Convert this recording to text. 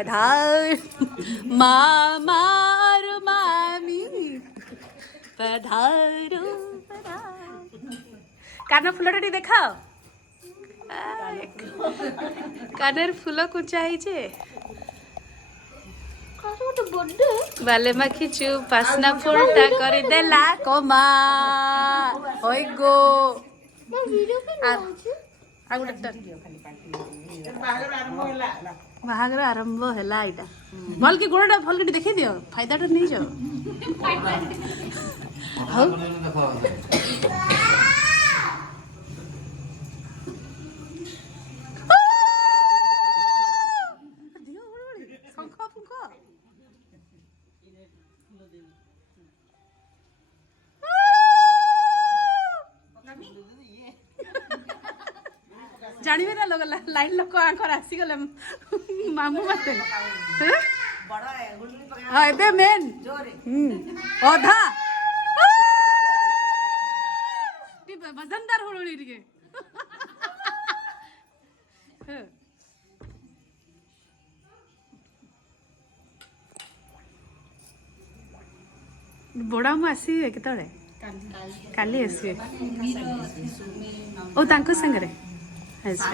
पधार मामा और मामी पधारो कान फुलटा टी देखाओ कानर फुल कुचा है बाले माखी चुप पासना फुलटा कर देला कमा होय गो बाहागर आरंभ है एटा भल के गोड़ा भल के देखी दियो फायदा नहीं जाओ जानवे ना लोग लाइन लोक आंखर आसी गले मामू बाटे हाँ एबे मेन अधा वजनदार होड़ी टिके बड़ा मु आसीबे केतळे काली आसीबे ओ तांको संगरे अच्छा